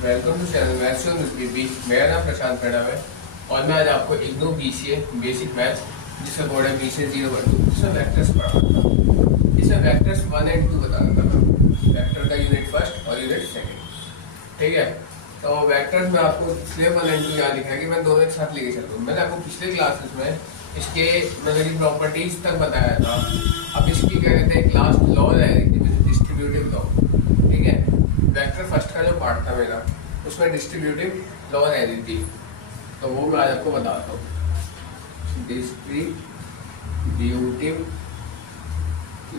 Welcome to channel maths with BB. मेरा नाम प्रशांत प्रणव है और मैं आज आपको इग्नू बीसीए बेसिक मैथ्स जिसका कोड है बीसीए 012 जिसमें वेक्टर्स पढ़ाऊंगा। इसमें वेक्टर्स 1 और 2 बताऊंगा मैं, वेक्टर का यूनिट फर्स्ट और यूनिट सेकंड। ठीक है, तो वेक्टर्स में आपको पिछले 1 और 2 याद लिखा है कि मैं दोनों एक साथ लेके चलता हूँ। मैंने आपको पिछले क्लासेस में इसके मतलब की प्रॉपर्टीज तक बताया था। अब इसकी क्या कहते हैं, एक लास्ट लॉ है डिस्ट्रीब्यूटिव लॉ। ठीक है, वेक्टर फर्स्ट का जो पार्ट था मेरा उसमें डिस्ट्रीब्यूटिव लॉ रह रही थी, तो वो मैं आज आपको बताता हूँ। डिस्ट्रीब्यूटिव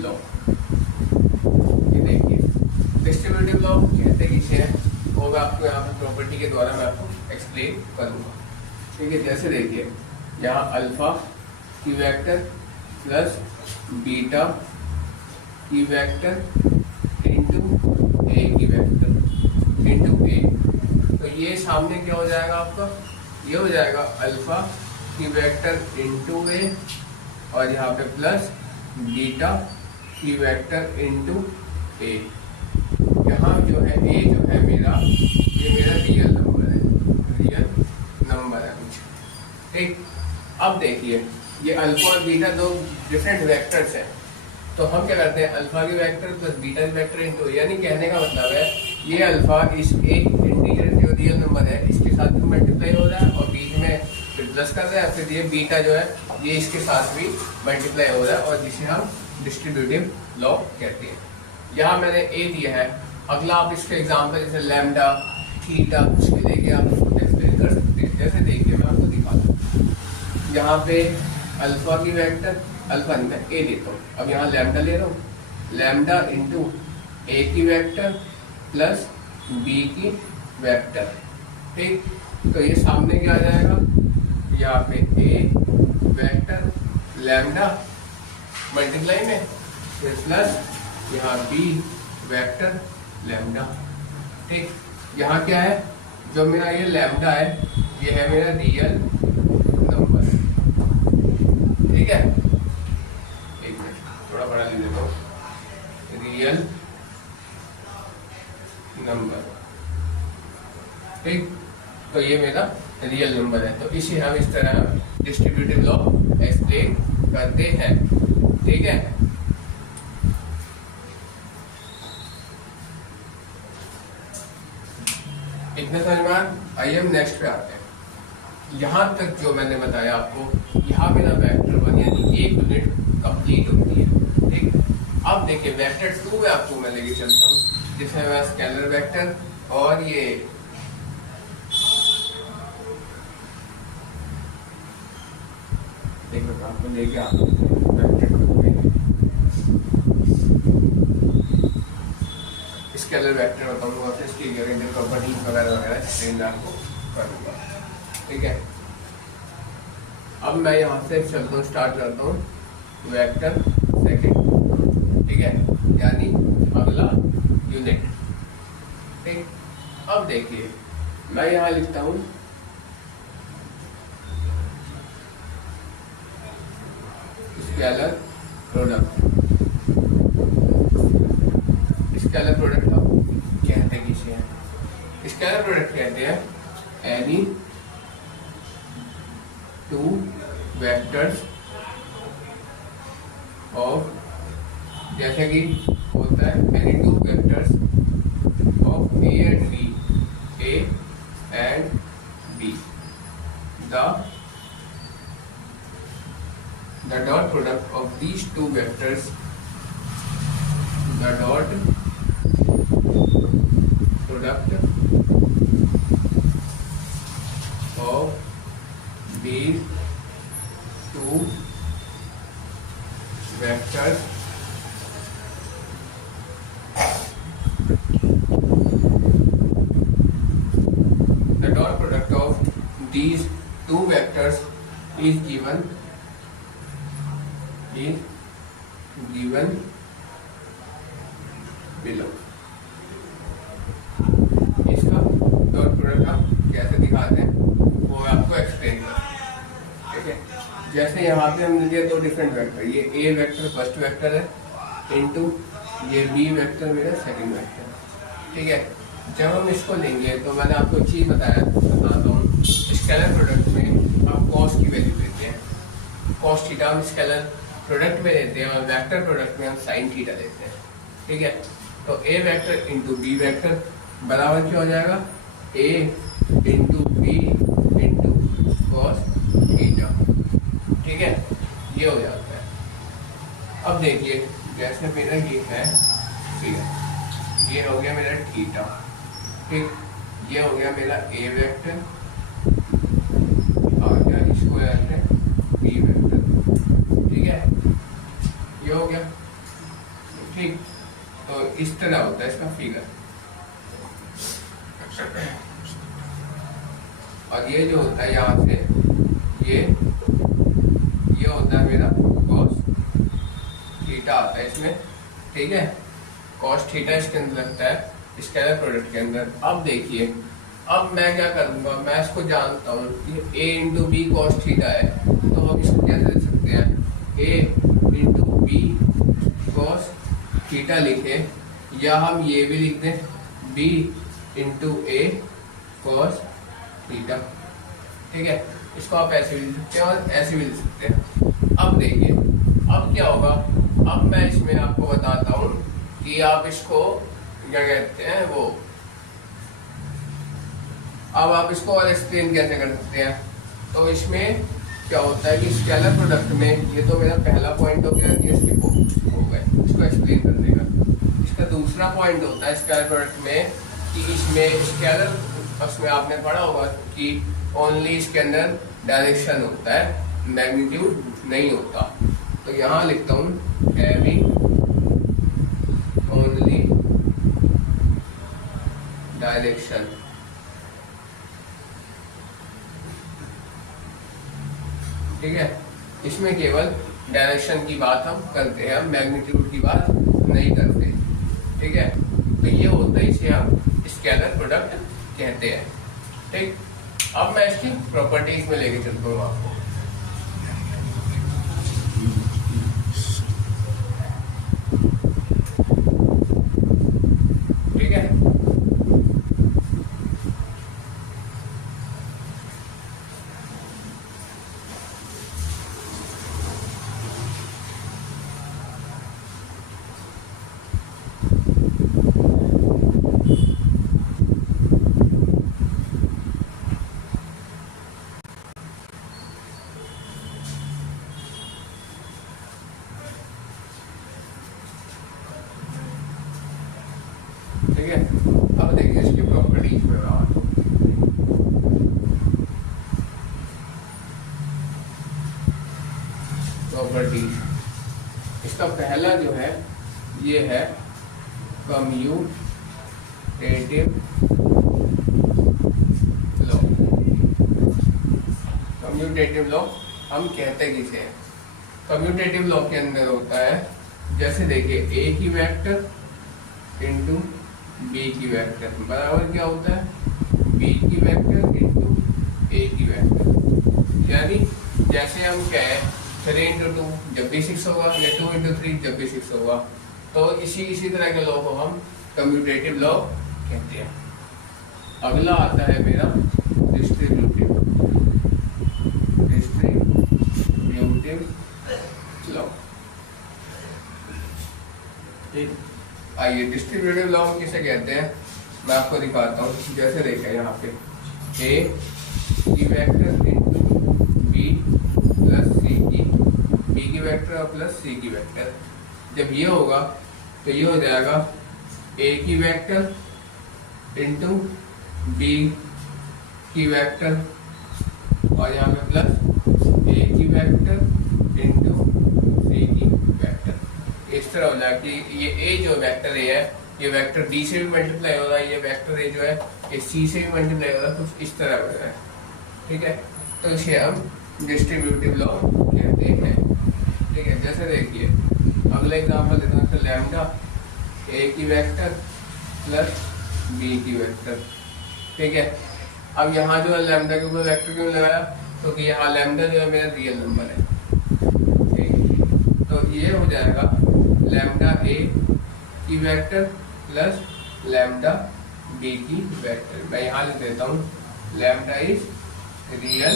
लॉ, ये देखिए डिस्ट्रीब्यूटिव लॉ कहते किसे हैं वो मैं आपको यहाँ पे प्रॉपर्टी के द्वारा मैं आपको एक्सप्लेन करूँगा। ठीक है, जैसे देखिए यहाँ अल्फा की वेक्टर प्लस बीटा की वेक्टर इंटू ए की वेक्टर इंटू ए, तो ये सामने क्या हो जाएगा आपका, ये हो जाएगा अल्फा की वेक्टर इंटू ए और यहाँ पे प्लस बीटा की वेक्टर इंटू ए। यहाँ जो है ए जो है मेरा, ये मेरा रियल नंबर है, रियल नंबर है कुछ। ठीक, अब देखिए ये अल्फा और बीटा दो डिफरेंट वेक्टर्स हैं, तो हम क्या करते हैं अल्फा की वेक्टर प्लस बीटा की वेक्टर इंटू, यानी कहने का मतलब है ये अल्फा इस एक इंटीजर जो रियल नंबर है इसके साथ भी मल्टीप्लाई हो रहा है और बीच में फिर प्लस कर रहा है, फिर ये बीटा जो है ये इसके साथ भी मल्टीप्लाई हो रहा है और जिसे हम डिस्ट्रीब्यूटिव लॉ कहते हैं। यहाँ मैंने ए दिया है, अगला आप इसके एग्जाम्पल जैसे लैम्डा थीटा कुछ भी लेके आप एक्सप्लेन कर सकते हैं। जैसे देखिए मैं आपको दिखाता हूँ, यहाँ पे अल्फा की वेक्टर, अल्फा नहीं मैं ए देता हूँ, अब यहाँ लैम्डा ले रहा हूँ, लैम्डा इंटू ए की वेक्टर प्लस बी की वेक्टर। ठीक, तो ये सामने क्या आ जाएगा, यहाँ पे ए वेक्टर लैम्डा मल्टीप्लाई में फिर प्लस यहाँ बी वेक्टर लैम्डा। ठीक, यहाँ क्या है, जो मेरा ये लैम्डा है ये है मेरा रियल नंबर। ठीक है, एक मिनट थोड़ा बड़ा ले लेता हूँ, रियल नंबर। ठीक, तो ये मेरा रियल नंबर है, तो इसे हम इस तरह डिस्ट्रीब्यूटिव लॉ एक्सप्लेन करते हैं। ठीक है, इतने समझ में। आइए हम नेक्स्ट पे आते हैं। यहाँ तक जो मैंने बताया आपको, यहाँ मेरा वेक्टर 1 यानी एक यूनिट कंप्लीट होती है। ठीक, अब देखिए वेक्टर 2 में आपको मैं लेके चलता हूँ, जिसमें मैं स्केलर वेक्टर और ये देखो आपको लेके आता हूँ वेक्टर 2 में स्केलर वेक्टर बताऊंगा, फिर इसकी प्रॉपर्टीज वगैरह वगैरह एक्सप्लेन आपको करूंगा। ठीक है, अब मैं यहाँ से चलता हूँ, स्टार्ट करता हूँ वेक्टर सेकंड। ठीक है, यानी अगला यूनिट। ठीक, अब देखिए मैं यहाँ लिखता हूँ स्केलर प्रोडक्ट। स्केलर प्रोडक्ट कहते हैं किसे हैं, स्केलर प्रोडक्ट कहते हैं एनी टू वेक्टर्स ऑफ, जैसे कि होता है any two vectors of A and B, A and B, the dot product of these two vectors, the dot product of these two vectors the dot product of these two vectors is given below। इसका dot product हम कैसे दिखाते हैं वो आपको explain करें। ठीक है, जैसे यहाँ पे हमने दिया दो डिफरेंट वेक्टर, ये ए वेक्टर फर्स्ट वेक्टर है इंटू ये बी वेक्टर मेरा सेकंड वेक्टर। ठीक है, जब हम इसको लेंगे तो मैंने आपको एक चीज़ बताता हूँ, स्केलर प्रोडक्ट में आप कॉस्ट की वैल्यू देते हैं, कॉस्ट थीटा हम स्केलर प्रोडक्ट में देते हैं और वेक्टर प्रोडक्ट में हम साइन थीटा देते हैं। ठीक है, तो A vector into B vector बराबर क्या हो जाएगा, A into B into cos theta. ठीक है, ये हो जाता है। अब देखिए जैसे मेरा ये है, ठीक है, ये हो गया मेरा थीटा, ठीक, ये हो गया मेरा ए वेक्टर और क्या इसको रहते हैं बी वेक्टर। ठीक है, ये हो गया। ठीक, तो इस तरह होता है इसका फिगर। और ये जो होता है यहाँ से ये होता है मेरा कॉस थीटा आता है इसमें। ठीक है, कॉस थीटा इसके अंदर लगता है स्केलर प्रोडक्ट के अंदर। अब देखिए, अब मैं क्या करूंगा, मैं इसको जानता हूँ कि ए इंटू बी कॉस थीटा है, तो हम इसको कैसे लिख सकते हैं, ए इंटू बी कॉस थीटा लिखे, या हम ये भी लिख दें बी इंटू ए कॉस थीटा। ठीक है, इसको आप ऐसे भी लिख सकते हैं और ऐसे भी लिख सकते हैं। अब देखिए, अब क्या होगा, अब मैं इसमें आपको बताता हूँ कि आप इसको क्या कहते हैं वो, अब आप इसको और एक्सप्लेन कैसे कर सकते हैं। तो इसमें क्या होता है कि स्केलर प्रोडक्ट में, ये तो मेरा पहला पॉइंट हो गया, ये स्किप हो गया इसको एक्सप्लेन करने का। इसका दूसरा पॉइंट होता है स्केलर प्रोडक्ट में कि इसमें स्केलर, उसमें आपने पढ़ा होगा कि ओनली इसके अंदर डायरेक्शन होता है, मैग्नीट्यूड नहीं होता। तो यहाँ लिखता हूँ हैविंग ओनली डायरेक्शन। ठीक है, इसमें केवल डायरेक्शन की बात हम करते हैं, हम मैग्नीट्यूड की बात नहीं करते। ठीक है, तो ये होता है, इसे हम स्केलर प्रोडक्ट कहते हैं। ठीक, अब मैं इसकी प्रॉपर्टीज में लेके चलता हूँ आपको। ठीक है, ठीक है, अब देखिए इसकी प्रॉपर्टीज में प्रॉपर्टीज, इसका पहला जो है ये है कम्यूटेटिव लॉ। कम्यूटेटिव लॉ हम कहते किसे हैं, कम्यूटेटिव लॉ के अंदर होता है, जैसे देखिए ए की वेक्टर इंटू बी की वेक्टर बराबर क्या होता है, बी की वेक्टर इंटू ए की वेक्टर। यानी जैसे हम कहें 3 इंटू 2 जब भी 6 होगा, या 2 इंटू 3 जब भी 6 होगा, तो इसी तरह के लॉ को हम कम्यूटेटिव लॉ कहते हैं। अगला आता है मेरा डिस्ट्रीब्यूटिव लॉ। आइए डिस्ट्रीब्यूटिव लॉ किसे कहते हैं, मैं आपको दिखाता हूँ। जैसे देखें यहाँ पे ए की वेक्टर इंटू बी प्लस सी की, बी की वेक्टर और प्लस सी की वेक्टर, जब ये होगा तो ये हो जाएगा ए की वेक्टर इंटू बी की वेक्टर और यहाँ पे प्लस ए की वेक्टर इंटू सी की वेक्टर। इस तरह हो जाए कि ये ए जो वेक्टर ए है, ये वेक्टर डी से भी मल्टीप्लाई हो रहा है, ये वेक्टर ए जो है ये सी से भी मल्टीप्लाई हो रहा है, कुछ इस तरह हो रहा है। ठीक है, तो इसे हम डिस्ट्रीब्यूटिव लॉ कहते हैं। ठीक है, जैसे देखिए अगला एग्जाम्पल देता हूँ, लैम्डा ए की वेक्टर प्लस बी की वेक्टर। ठीक है, अब यहाँ जो है लैम्डा के ऊपर वेक्टर क्यों लगाया, क्योंकि यहाँ लैम्डा जो है मेरा रियल नंबर है। ठीक, तो ये हो जाएगा लैम्डा ए की वेक्टर प्लस लैम्डा बी की वेक्टर। मैं यहाँ लिख देता हूँ लैम्डा इज रियल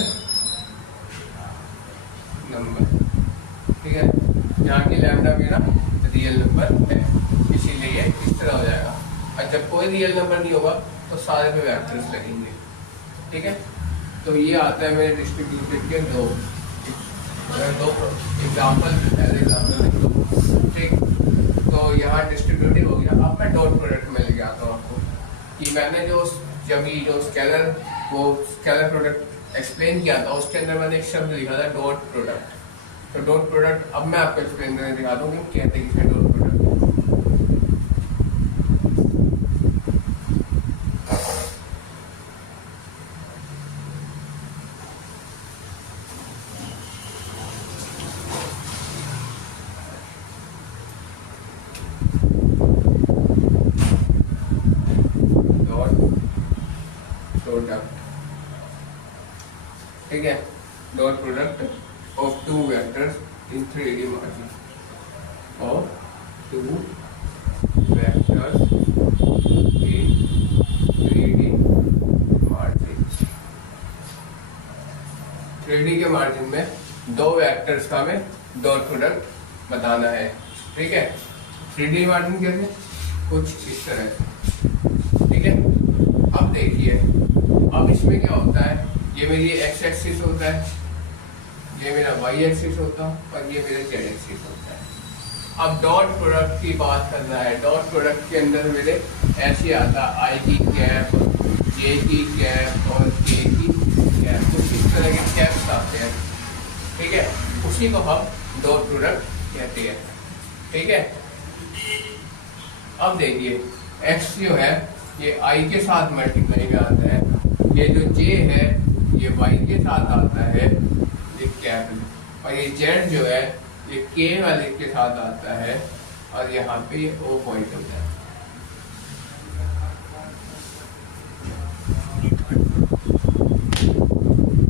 नंबर, ठीक है। यहाँ की लैम्डा मेरा रियल नंबर है, इसीलिए ये इस तरह हो जाएगा। और जब कोई रियल नंबर नहीं होगा तो सारे पे वेक्टर्स लगेंगे, ठीक है। तो ये आता है मेरे डिस्ट्रीब्यूटेड के दो एग्जाम्पल लिख दो, ठीक। तो यहाँ डिस्ट्रीब्यूटिव हो गया। अब मैं डॉट प्रोडक्ट में लेके आता हूँ आपको कि मैंने जो स्केलर प्रोडक्ट एक्सप्लेन किया था उसके अंदर मैंने एक शब्द लिखा था डॉट प्रोडक्ट। तो डॉट प्रोडक्ट अब मैं आपको एक्सप्लेन करने दिखा दूँ कि कहते हैं किसमें डॉट प्रोडक्ट। ठीक है, dot product of two vectors in 3D margin, और two vectors in 3D margin. 3D के मार्जिन में दो वेक्टर्स का हमें डॉट प्रोडक्ट बताना है, ठीक है। 3D मार्जिन कैसे, कुछ इस तरह से, ठीक है। अब देखिए, अब इसमें क्या होता है, ये मेरी एक्स एक्सिस होता है, ये मेरा वाई एक्सिस होता है, और ये मेरा जेड एक्सिस होता है। अब डॉट प्रोडक्ट की बात करना है। डॉट प्रोडक्ट के अंदर मेरे ऐसे आता आई की कैप, जे की कैप और के की कैप, कुछ इस तरह के कैप्स आते हैं, ठीक है। उसी को हम डॉट प्रोडक्ट कहते हैं, ठीक है। अब देखिए, एक्स जो है ये आई के साथ मल्टीप्लाई में आता है, ये जो जे है ये वाई के साथ आता है, ये कैप, और ये जेड जो है ये के वाले के साथ आता है, और यहाँ पे ये ओ पॉइंट होता है,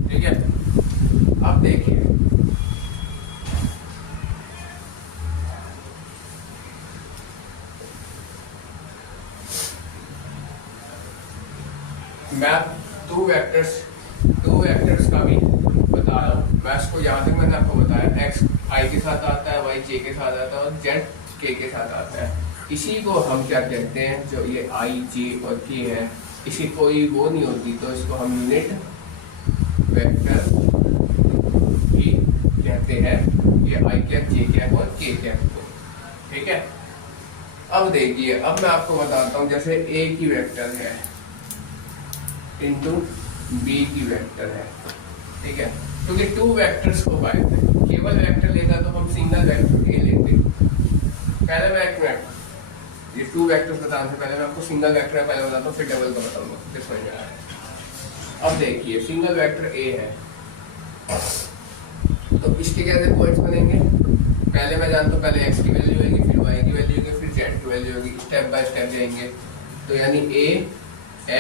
ठीक है। अब देखिए, मैं टू वेक्टर्स का भी बता रहा हूँ। मैं इसको यहाँ तक मैंने आपको बताया, एक्स आई के साथ आता है, वाई जे के साथ आता है, और जेड के साथ आता है। इसी को हम क्या कहते हैं, जो ये आई जे और के है, इसी कोई वो नहीं होती तो इसको हम यूनिट वेक्टर भी कहते हैं, ये आई कैप, जे कैप और के कैप को, ठीक है। अब देखिए, अब मैं आपको बताता हूँ, जैसे ए की वेक्टर है इंटू बी की वेक्टर है, ठीक है। क्योंकि टू वेक्टर्स को पाए थे, केवल वेक्टर लेता तो हम सिंगल वेक्टर ए लेते। पहले मैं ये टू वेक्टर्स बताने से पहले मैं आपको सिंगल वेक्टर पहले बताता हूँ, फिर डबल का बताऊंगा, फिर समझ में आया। अब देखिए, सिंगल वेक्टर ए है, तो इसके कैसे पॉइंट्स बनेंगे, पहले मैं जानता हूँ, पहले एक्स की वैल्यू होगी, फिर वाई की वैल्यू होगी, फिर जेड की वैल्यू होगी, स्टेप बाय स्टेप जाएंगे। तो यानी ए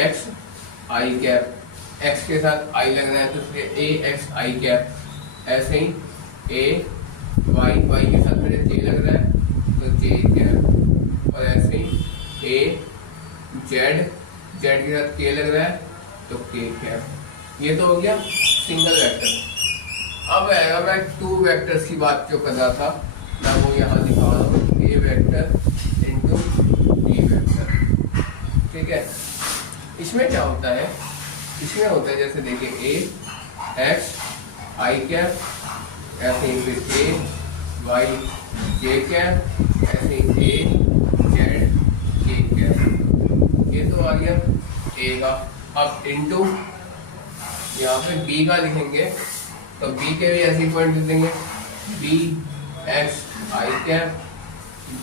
एक्स आई कैप, एक्स के साथ आई लग रहा है तो ए एक्स आई कैप, ऐसे ही ए वाई के साथ मेरे जे लग रहा है तो जे कैप, और ऐसे ही ए जेड के साथ के लग रहा है तो के कैप। ये तो हो गया सिंगल वेक्टर। अब आएगा, मैं टू वेक्टर्स की बात क्यों कर रहा था, मैं वो यहाँ दिखा रहा हूँ, ए वेक्टर इंटू बी वेक्टर, ठीक है। इसमें क्या होता है, इसमें होता है जैसे देखिए ए एक्स आई कैप, ऐसे ही फिर ए वाई जे कैप, ऐसे ही ए जेड के कैप। ये तो आ गया ए का। अब इनटू यहाँ पे बी का लिखेंगे तो बी के भी ऐसे पॉइंट लिख देंगे, बी एक्स आई कैप,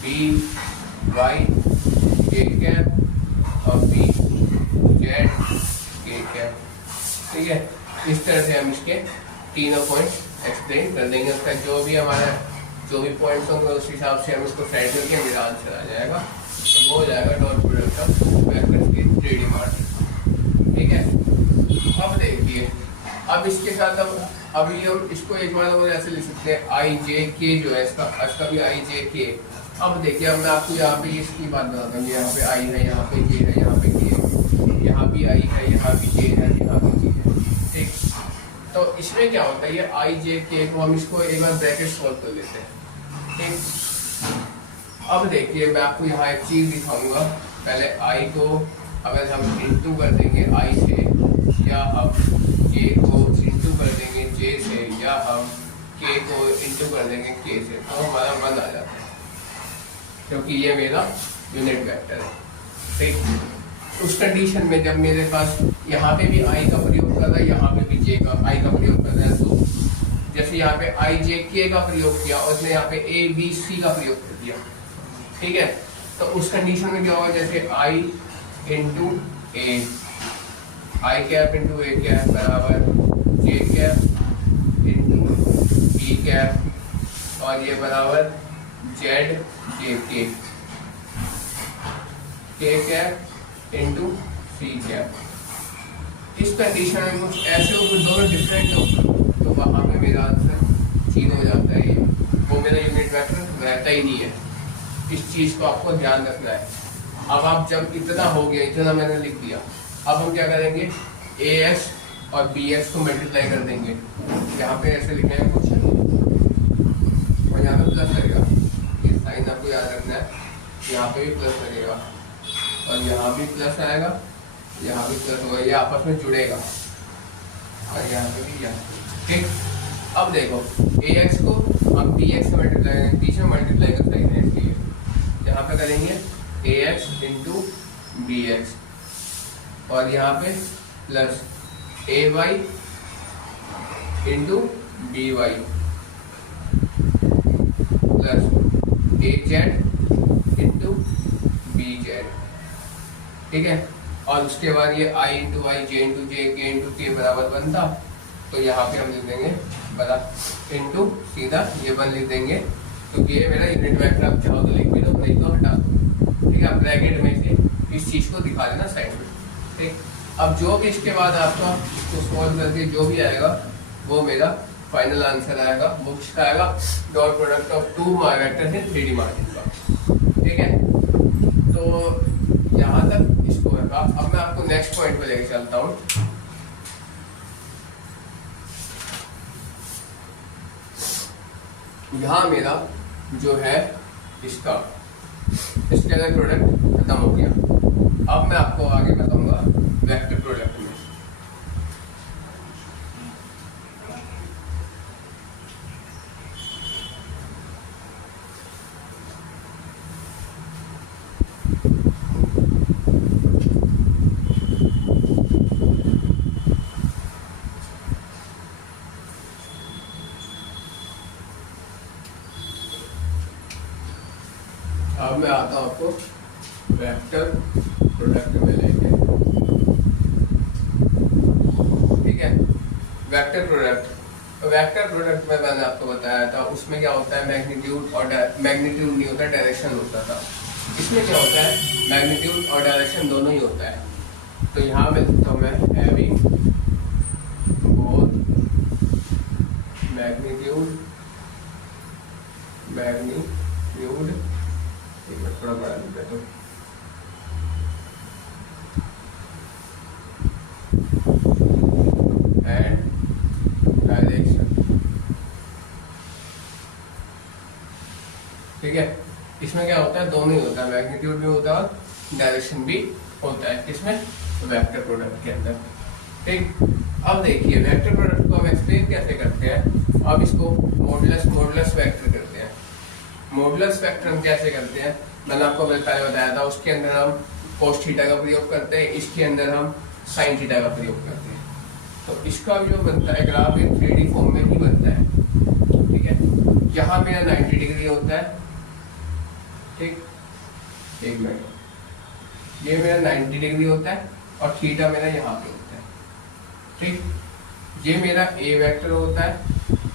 बी वाई जे कैप और बी जेड के कैप, ठीक है। इस तरह से हम इसके तीनों पॉइंट्स एक्सप्लेन कर देंगे। उसका जो भी पॉइंट्स होंगे उस हिसाब से हम इसको साइड करके मेरा आंसर आ जाएगा, तो वो हो जाएगा डॉट प्रोडक्ट ऑफ वेक्टर्स की 3D मार्जिन, ठीक है। अब देखिए, अब इसके साथ अभी हम इसको एक बार और ऐसे लिख सकते हैं, आई जे के जो है इसका भी आई जे के। अब देखिए, अब मैं आपको यहाँ पे इसकी बात बताता हूँ, यहाँ पे आई है, यहाँ पे के है, यहाँ पे के है। यहाँ भी आई है, यहाँ भी जे है, यहाँ भी जे है, ठीक। तो इसमें क्या होता है, ये आई जे के को हम इसको एक बार ब्रैकेट सॉल्व कर लेते हैं, ठीक। अब देखिए मैं आपको यहाँ एक चीज दिखाऊंगा। पहले आई को अगर हम इंटू कर देंगे आई से, या हम के को इंटू कर देंगे जे से, या हम के को इंटू कर देंगे के से, तो हमारा 1 आ जाता है, क्योंकि ये मेरा यूनिट वेक्टर है, ठीक। उस कंडीशन में जब मेरे पास यहाँ पे भी आई का प्रयोग कर रहा है, यहाँ पे भी जे का आई का प्रयोग कर रहा है, तो जैसे यहाँ पे आई जे के का प्रयोग किया और उसने यहाँ पे ए बी सी का प्रयोग कर दिया, ठीक है। तो उस कंडीशन में क्या होगा, जैसे आई into A, I cap into A cap बराबर जे कैप इंटू बी कैप, और ये बराबर जेड जे के कैप इंटू सी कैप। इस कंडीशन में कुछ ऐसे हो, कुछ दोनों डिफरेंट हो, तो वहां पे मेरा आंसर 0 हो जाता है, वो मेरा यूनिट वेक्टर रहता ही नहीं है। इस चीज को आपको ध्यान रखना है। अब आप जब इतना हो गया, इतना मैंने लिख दिया, अब हम क्या करेंगे, ए एक्स और बी एक्स को मल्टीप्लाई कर देंगे। यहाँ पे ऐसे लिखेंगे कुछ, और यहाँ पे प्लस लगेगा, ये साइन आपको याद रखना है, यहाँ पे भी प्लस लगेगा, और यहाँ भी प्लस आएगा, यहाँ भी प्लस होगा, ये आपस में जुड़ेगा, और यहाँ पे भी यहाँ, ठीक। अब देखो ए एक्स को हम बी एक्स से मल्टीप्लाई करेंगे, बीच में मल्टीप्लाई कर सकते हैं, इसलिए यहाँ पे करेंगे A X into B X, और यहाँ पे plus A Y into B Y plus A Z into B Z, ठीक है। और उसके बाद ये I into Y, J into J, K into के बराबर 1 था, तो यहाँ पे हम लिख देंगे बड़ा इंटू सीधा ये 1 लिख देंगे, क्योंकि ये मेरा यूनिट वेक्टर। आप चाहो तो लिख भी दो, नहीं तो हटा दो, ठीक है। आप ब्रैकेट में से इस चीज को दिखा देना साइड में, ठीक। अब जो भी इसके बाद आपका इसको सॉल्व करके जो भी आएगा वो मेरा फाइनल आंसर आएगा। वो किसका आएगा, dot product of 2 vectors in 3D margin का, ठीक है। तो यहाँ तक इसको रखा। अब मैं आपको नेक्स्ट पॉइंट पे लेके चलता हूँ। यहाँ मेरा जो है इसका स्केलर प्रोडक्ट खत्म हो गया। अब मैं आपको आगे बताऊंगा वेक्टर प्रोडक्ट में। अब मैं आता हूं आपको वेक्टर प्रोडक्ट में लेके, ठीक है। वेक्टर प्रोडक्ट, तो वेक्टर प्रोडक्ट में मैंने आपको बताया था, उसमें क्या होता है, मैग्नीट्यूड और मैग्नीट्यूड नहीं होता, डायरेक्शन होता था। इसमें क्या होता है, मैग्नीट्यूड और डायरेक्शन दोनों ही होता है। तो यहाँ में लिखता हूँ मैं हैविंग बोथ मैग्नीट्यूड थोड़ा बड़ा लिख देता हूँ, एंड डायरेक्शन, ठीक है। इसमें क्या होता है, दोनों ही होता है, मैग्नीट्यूड भी होता है, डायरेक्शन भी होता है, किसमें, वेक्टर प्रोडक्ट के अंदर, ठीक। अब देखिए वेक्टर प्रोडक्ट को हम एक्सप्लेन कैसे करते हैं। अब इसको मॉडुलस वेक्टर करते हैं। मॉडुलस वेक्टर हम कैसे करते हैं, मैंने आपको पहले बताया था। उसके अंदर हम कोस थीटा का प्रयोग करते हैं, इसके अंदर हम साइन थीटा का प्रयोग करते हैं। तो इसका जो बनता है ग्राफ एक 3D फॉर्म में ही बनता है, ठीक है। यहाँ मेरा 90 डिग्री होता है, ठीक, एक मिनट, ये मेरा 90 डिग्री होता है और थीटा मेरा यहाँ पे होता है, ठीक। ये मेरा ए वेक्टर होता है,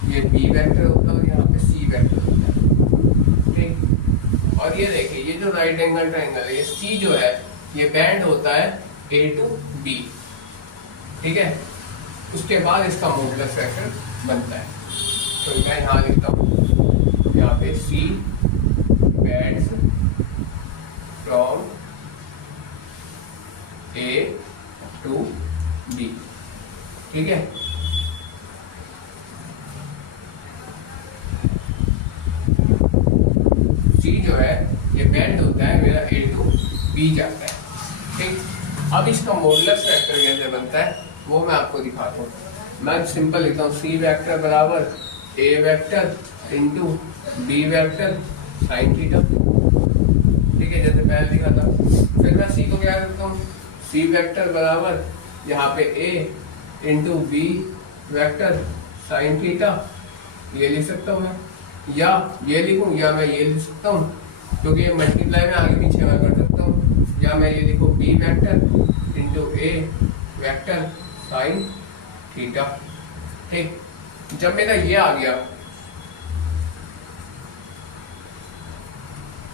ये बी वेक्टर होता है, और यहाँ पे सी वेक्टर होता है, ठीक। और ये देखिए ये जो राइट एंगल ट्रायंगल है, ये सी जो है ये बैंड होता है ए टू बी, ठीक है। उसके बाद इसका मॉडुलस वेक्टर बनता है। तो मैं यहाँ लिखता हूँ, यहाँ पे C bands from A to B. ठीक है, सी जो है ये बेंड होता है मेरा ए टू बी जाता है। ठीक, अब इसका मॉडुलस वेक्टर कैसे बनता है वो मैं आपको दिखाता हूँ। मैं सिंपल लिखता हूँ सी वेक्टर बराबर A vector into B vector sine theta. ठीक है, जैसे पहले लिखा था। फिर मैं सी को क्या करता हूँ, सी वेक्टर बराबर यहाँ पे A into B vector sine theta, ये लिख सकता हूँ मैं, या ये लिखूँ या मैं ये लिख सकता हूँ क्योंकि ये मल्टीप्लाई में आगे पीछे मैं कर सकता हूँ, या मैं ये लिखूँ बी वेक्टर इंटू ए वेक्टर साइन थीटा। ठीक, जब मेरा ये आ गया,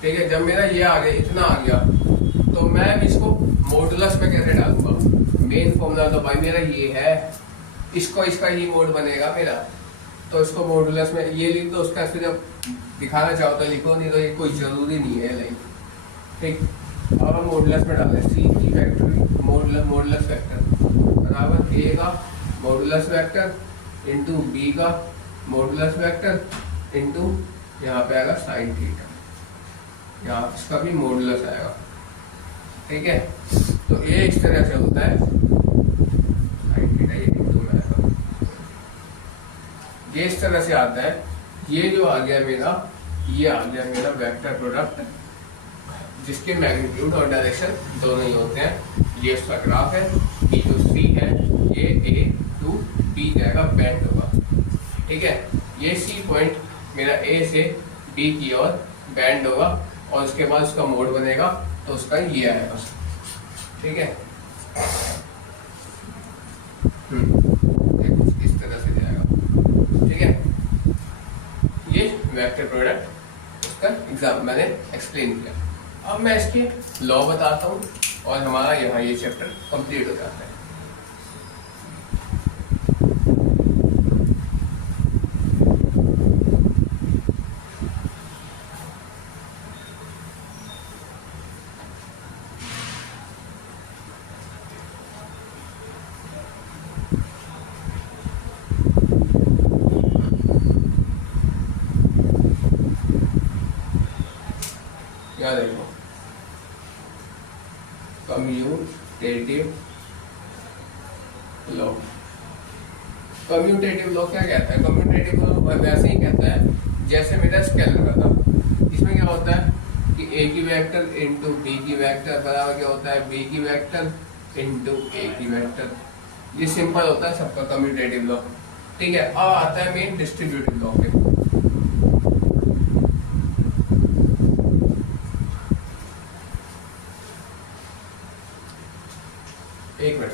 ठीक है, जब मेरा ये आ गया, इतना आ गया, तो मैं इसको मॉडुलस में कैसे डालूंगा। मेन फॉर्मूला तो भाई मेरा ये है, इसको इसका ही मोड बनेगा मेरा, तो इसको मॉडुलस में ये लिख दो, उसका फिर जब दिखाना चाहो तो लिखो, नहीं तो ये कोई जरूरी नहीं है लाइन। ठीक, अब हम मॉडुलस में डालें सी की वेक्टर मॉडुलस वेक्टर बराबर ए का मॉडुलस वेक्टर इंटू बी का मॉडुलस वेक्टर इंटू यहाँ पे आएगा साइन थीटा, यहाँ इसका भी मॉडुलस आएगा। ठीक है, तो ये इस तरह से होता है साइन थीटा, ये इंटू में आएगा, ये इस तरह से आता है। ये जो आ गया मेरा, ये आ गया मेरा वेक्टर प्रोडक्ट जिसके मैग्नीट्यूड और डायरेक्शन दोनों ही होते हैं। ये इसका ग्राफ है, ये जो सी है ये ए टू बी जाएगा, बेंड होगा। ठीक है, ये सी पॉइंट मेरा ए से बी की ओर बेंड होगा और उसके बाद उसका मोड बनेगा तो उसका ये आएगा। ठीक है, इस तरह से जाएगा। ठीक है, ये वेक्टर प्रोडक्ट उसका एग्जाम मैंने एक्सप्लेन किया। अब मैं इसके लॉ बताता हूँ और हमारा यहाँ ये चैप्टर कंप्लीट हो जाता है। क्या देखो, कम्यूटेटिव लॉ। कम्यूटेटिव लॉ क्या कहता है? कम्यूटेटिव लॉ वैसे ही कहता है जैसे मेरा स्केलर का था। इसमें क्या होता है कि ए की वेक्टर इंटू बी की वेक्टर बराबर क्या होता है, बी की वेक्टर इंटू ए की वेक्टर। ये सिंपल होता है सबका कम्यूटेटिव लॉ। ठीक है, अब आता है मेन डिस्ट्रीब्यूटिव लॉ पे। एक मिनट,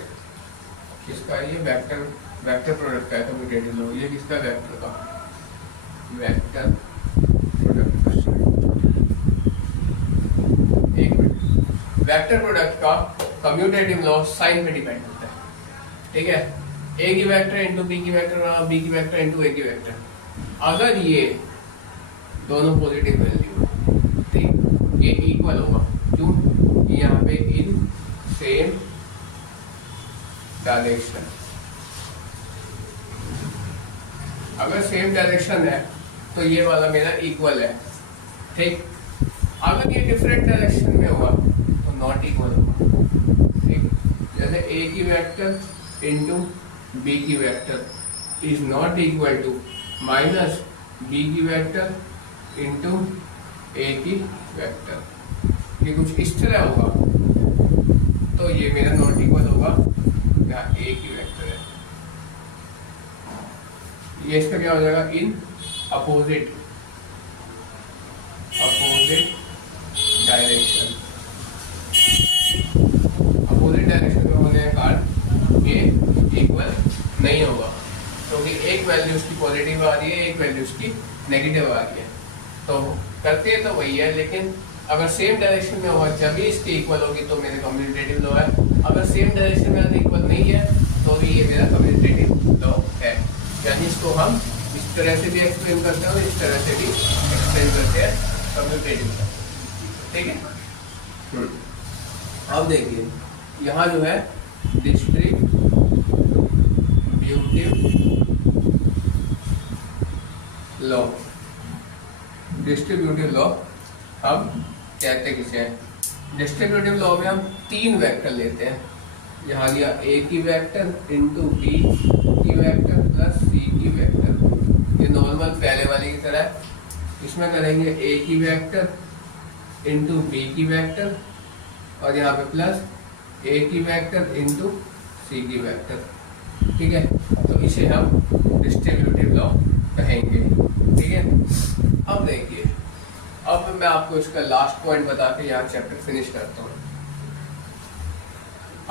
किसका ये वेक्टर प्रोडक्ट का है कम्यूटेटिव लॉ। ये किसका वेक्टर का वेक्टर प्रोडक्ट का। एक मिनट, वेक्टर प्रोडक्ट का कम्यूटेटिव लॉ साइन पे डिपेंड होता है। ठीक है, ए की वेक्टर इंटू बी की वेक्टर, बी की वेक्टर इंटू ए की वेक्टर। अगर ये दोनों पॉजिटिव वैल्यू, ठीक, ये इक्वल होगा। क्यों? यहाँ पे इन सेम डायरेक्शन, अगर सेम डायरेक्शन है तो ये वाला मेरा इक्वल है। ठीक, अगर ये डिफरेंट डायरेक्शन में हुआ तो नॉट इक्वल होगा। ठीक, जैसे ए की वेक्टर इंटू बी की vector is not equal to minus B की वेक्टर इंटू ए की वेक्टर। ये कुछ इस तरह होगा तो ये मेरा नॉट इक्वल होगा या ए की वेक्टर है। ये इसका क्या हो जाएगा, in opposite direction. Opposite direction में होने के कारण ये इक्वल नहीं होगा क्योंकि एक वैल्यू उसकी पॉजिटिव आ रही है, एक वैल्यू उसकी नेगेटिव आ रही है। तो करते तो वही है, लेकिन अगर सेम डायरेक्शन में होगा जब भी इसकी इक्वल होगी तो मेरे कम्यूटेटिव लॉ है। अगर सेम डायरेक्शन में इक्वल नहीं है तो भी ये मेरा कम्यूटेटिव लॉ है। यानी इसको हम इस तरह से भी एक्सप्लेन करते हैं और इस तरह से भी एक्सप्लेन करते हैं कम्यूटेटिव लॉ। ठीक है, अब देखिए यहाँ जो है डिस्ट्रीब्यूटिव लॉ। डिस्ट्रीब्यूटिव लॉ हम कहते किसे हैं? डिस्ट्रीब्यूटिव लॉ में हम 3 वेक्टर लेते हैं। यहाँ लिया ए की वेक्टर इंटू बी की वेक्टर प्लस सी की वेक्टर। ये नॉर्मल पहले वाले की तरह है। इसमें करेंगे ए की वेक्टर इंटू बी की वेक्टर और यहाँ पे प्लस ए की वेक्टर इंटू सी की वेक्टर। ठीक है, तो इसे हम डिस्ट्रीब्यूटिव लॉ कहेंगे। ठीक है, अब देखिए, अब मैं आपको इसका लास्ट पॉइंट बता के यहाँ चैप्टर फिनिश करता हूँ।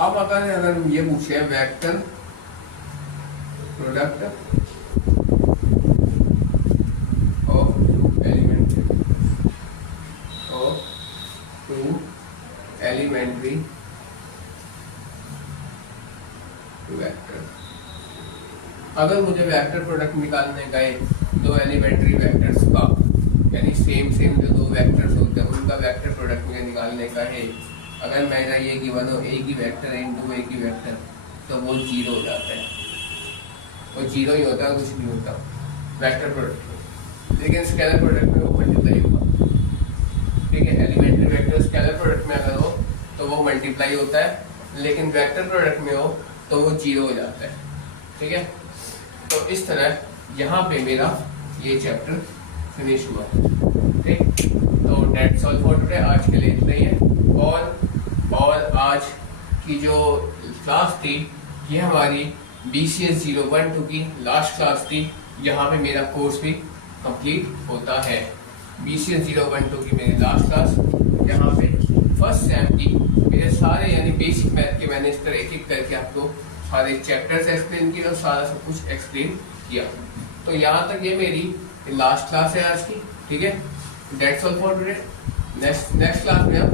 अब अगर ये पूछे vector product of two elementary vector, अगर मुझे वेक्टर प्रोडक्ट निकालने का है 2 एलिमेंट्री वेक्टर्स का, यानी सेम जो 2 वेक्टर्स होते हैं उनका वेक्टर प्रोडक्ट मुझे निकालने का है। अगर मेरा ये गिवन हो ए की वेक्टर इंटू ए की वेक्टर, तो वो 0 हो जाता है। वो 0 ही होता है, कुछ नहीं होता वेक्टर प्रोडक्ट में। लेकिन स्केलर प्रोडक्ट में वो मल्टीप्लाई होगा। ठीक है, एलिमेंट्री वेक्टर स्केलर प्रोडक्ट में अगर हो तो वो मल्टीप्लाई होता है, लेकिन वेक्टर प्रोडक्ट में हो तो वो 0 हो जाता है। ठीक है, तो इस तरह यहाँ पे मेरा ये चैप्टर फिनिश हुआ। ठीक, तो डेट्स ऑल फॉर टुडे। आज के लिए इतना ही है। और आज की जो क्लास थी ये हमारी BCS 012 की लास्ट क्लास थी। यहाँ पे मेरा कोर्स भी कंप्लीट होता है। BCS 012 की मेरी लास्ट क्लास, यहाँ पे फर्स्ट सेम की मेरे सारे यानी बेसिक मैथ के मैंने इस तरह एक करके आपको सारे चैप्टर्स एक्सप्लेन किए और सारा सब कुछ एक्सप्लेन किया। तो यहाँ तक ये मेरी लास्ट क्लास है आज की। ठीक है, that's all for today. Next class में हम